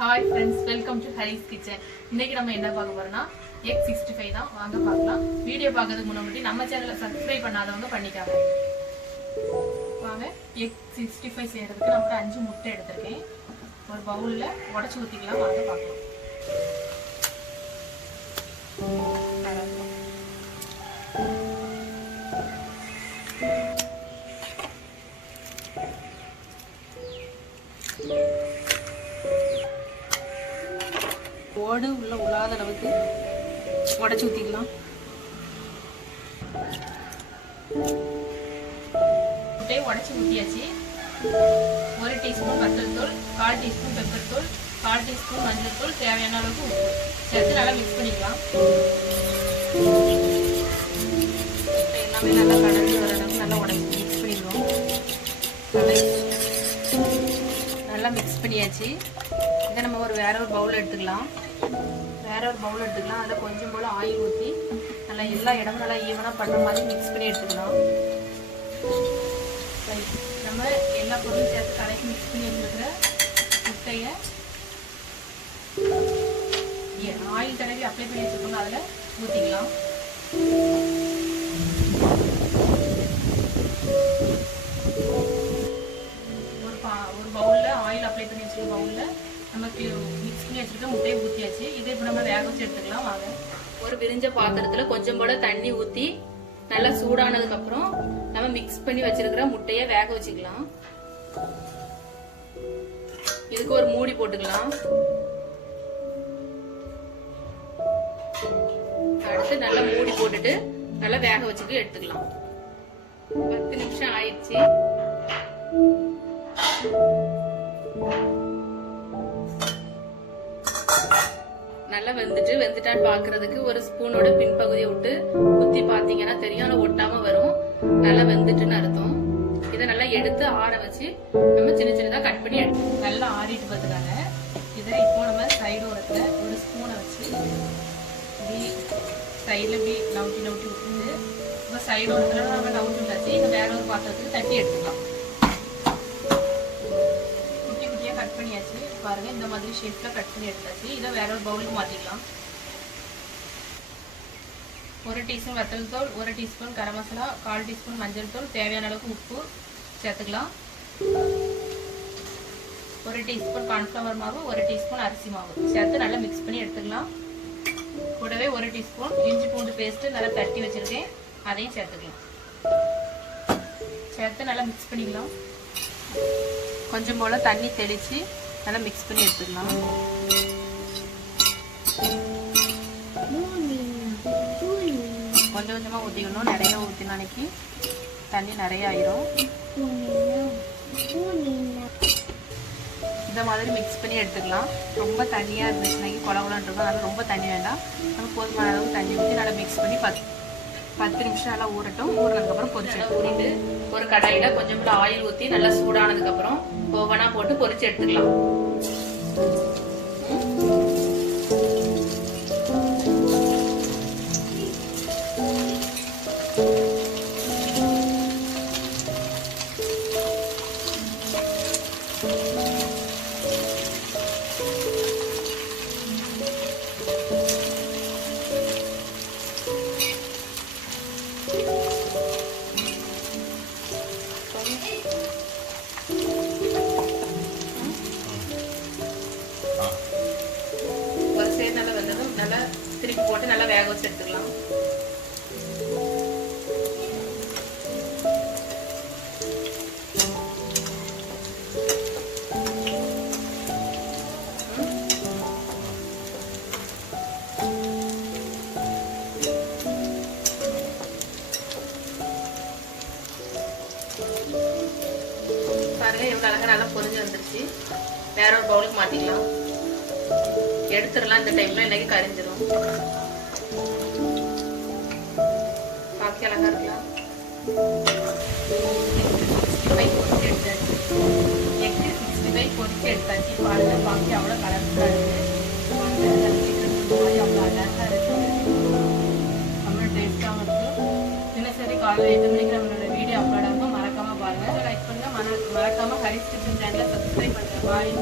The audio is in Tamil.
Hi friends, welcome to Harry's Kitchen. இன்னைக்கு நம்ம என்ன பார்க்க போறோம்னா egg 65 தான். வாங்க பார்க்கலாம். வீடியோ பார்க்கிறதுக்கு முன்னாடி நம்ம சேனலை சப்ஸ்கிரைப் பண்ணாதவங்க பண்ணிட்டாங்க. வாங்க egg 65 செய்யறதுக்கு நான் ஒரு 5 முட்டை எடுத்துர்க்கேன். ஒரு பவுல்ல உடைச்சு ஊத்திக்கலாம். வாங்க பார்க்கலாம். ஓடு உள்ள உலாத அளவுக்கு உடைச்சு ஊத்திக்கலாம். முட்டையை உடைச்சு ஊத்தியாச்சு. 1 டீஸ்பூன் வத்தல் தூள், 1/4 டீஸ்பூன் பெப்பர் தூள், 1/4 டீஸ்பூன் மஞ்சள் தூள், தேவையான அளவுக்கு உப்பு சேர்த்து நல்லா மிக்ஸ் பண்ணிக்கலாம். எல்லாமே நல்லா கலந்து வர அளவுக்கு நல்லா உடைச்சு மிக்ஸ் பண்ணிடுவோம். நல்லா மிக்ஸ் பண்ணியாச்சு. இதை நம்ம வேற ஒரு பவுல் எடுத்துக்கலாம். அதில் கொஞ்சம் போல் ஆயில் ஊற்றி நல்லா எல்லா இடமும் நல்லா ஈவனாக பண்ணுற மாதிரி மிக்ஸ் பண்ணி எடுத்துக்கலாம். நம்ம எல்லா பொருளும் சேர்த்து கடைக்கு மிக்ஸ் பண்ணி எடுத்துக்கிற முட்டையை ஆயில் தடவி அப்ளை பண்ணி வச்சுக்கோங்க. அதில் ஊற்றிக்கலாம். ஒரு பவுலில் ஆயில் அப்ளை பண்ணி வச்சுருக்க பவுலில் நமக்கு மிக்ஸ் பண்ணி வச்சுருக்க முட்டையை ஊற்றியாச்சு. இதை இப்போ நம்ம வேக வச்சு எடுத்துக்கலாம். வாங்க. ஒரு விரிஞ்ச பாத்திரத்தில் கொஞ்சம் போல தண்ணி ஊற்றி நல்லா சூடானதுக்கப்புறம் நம்ம மிக்ஸ் பண்ணி வச்சிருக்கிற முட்டையை வேக வச்சுக்கலாம். இதுக்கு ஒரு மூடி போட்டுக்கலாம். அடுத்து நல்லா மூடி போட்டுட்டு நல்லா வேக வச்சுட்டு எடுத்துக்கலாம். 10 நிமிஷம் ஆயிடுச்சு. நல்லா வெந்துட்டான்னு பாக்குறதுக்கு ஒரு ஸ்பூனோட பின்பகுதியை விட்டு குத்தி பாத்தீங்கன்னா தெரியும். ஆனா ஒட்டாம வரும். நல்லா வெந்துட்டுன்னு அர்த்தம். இதை நல்லா எடுத்து ஆற வச்சு நம்ம சின்ன சின்னதா கட் பண்ணி எடுத்து நல்லா ஆறிட்டு பார்த்துக்காங்க. இதை இப்போ நம்ம சைடு ஓரத்துல ஒரு ஸ்பூனை வச்சு இப்படி சைட்ல இப்படி நவுட்டி விட்டுட்டு இப்போ சைடு ஓரத்துல நம்ம நவுட்டி விட்டாச்சு. இதை வேற ஒரு பாத்திரத்துக்கு தட்டி எடுத்துக்கலாம். கட் பண்ணியாச்சு. பாருங்க, இந்த மாதிரி ஷேப்ல கட் பண்ணி எடுத்தாச்சு. இதை வேற ஒரு பவுலுக்கு மாத்திக்கலாம். 1 டீஸ்பூன் வத்தல் தூள், 1 டீஸ்பூன் கரம் மசாலா, 1/4 டீஸ்பூன் மஞ்சள் தூள், தேவையான அளவுக்கு உப்பு சேர்த்துக்கலாம். 1 டீஸ்பூன் கார்ன்ஃப்ளவர் மாவு, 1 டீஸ்பூன் அரிசி மாவு சேர்த்து நல்லா மிக்ஸ் பண்ணி எடுத்துக்கலாம். கூடவே 1 டீஸ்பூன் இஞ்சி பூண்டு பேஸ்ட் நல்லா தட்டி வச்சிருக்கேன். அதையும் சேர்த்துக்கலாம். சேர்த்து நல்லா மிக்ஸ் பண்ணிக்கலாம். கொஞ்சம் போல தண்ணி தெளிச்சு நல்லா மிக்ஸ் பண்ணி எடுத்துக்கலாம். கொஞ்சம் கொஞ்சமா ஊற்றிக்கணும். நிறைய ஊற்றினானைக்கு தண்ணி நிறைய ஆயிரும். இந்த மாதிரி மிக்ஸ் பண்ணி எடுத்துக்கலாம். ரொம்ப தண்ணியா இருந்துச்சுனாக்கி குழகுலான் இருக்கும். அதனால ரொம்ப தண்ணி வேண்டாம். நம்ம போதுமான அளவுக்கு தண்ணி ஊற்றி நல்லா மிக்ஸ் பண்ணி 10 நிமிஷம் நல்லா ஊறட்டும். ஊறினதுக்கப்புறம் பொரிச்சு ஊறிட்டு ஒரு கடாயில கொஞ்சம் கூட ஆயில் ஊற்றி நல்லா சூடானதுக்கு அப்புறம் ஓவனா போட்டு பொரிச்சு எடுத்துக்கலாம். நல்லா வெந்ததும் நல்லா திருப்பி போட்டு நல்லா வேக வச்சு எடுத்துக்கலாம். பாருங்க, இவ்வளவு அழகா நல்லா பொரிஞ்சு வந்துருச்சு. வேற ஒரு பவுலுக்கு மாத்திக்கலாம். எடுத்துடலாம். இந்த டைம்ல இன்னைக்கு கரிஞ்சிடும். பாக்கி அழகா இருக்கலாம். பொரிச்சு எடுத்தாச்சு. எக் 65 பொரிச்சு எடுத்தாச்சு. பாருங்க, பாக்கி அவ்வளவு கலர்ஃபுல்லா இருக்கு. அவ்வளவு அழகா இருக்கு. அவ்வளவு டேஸ்டாவும் இருக்கு. தினசரி காலையில் 8 மணிக்கு நம்மளோட வீடியோ அப்லோட் ஆகும். மறக்காம பாருங்க. லைக் பண்ணுங்க. மறக்காம ஹரிஸ் கிச்சன் சேனலை சப்ஸ்கிரைப் பண்ணுங்க. பாய்.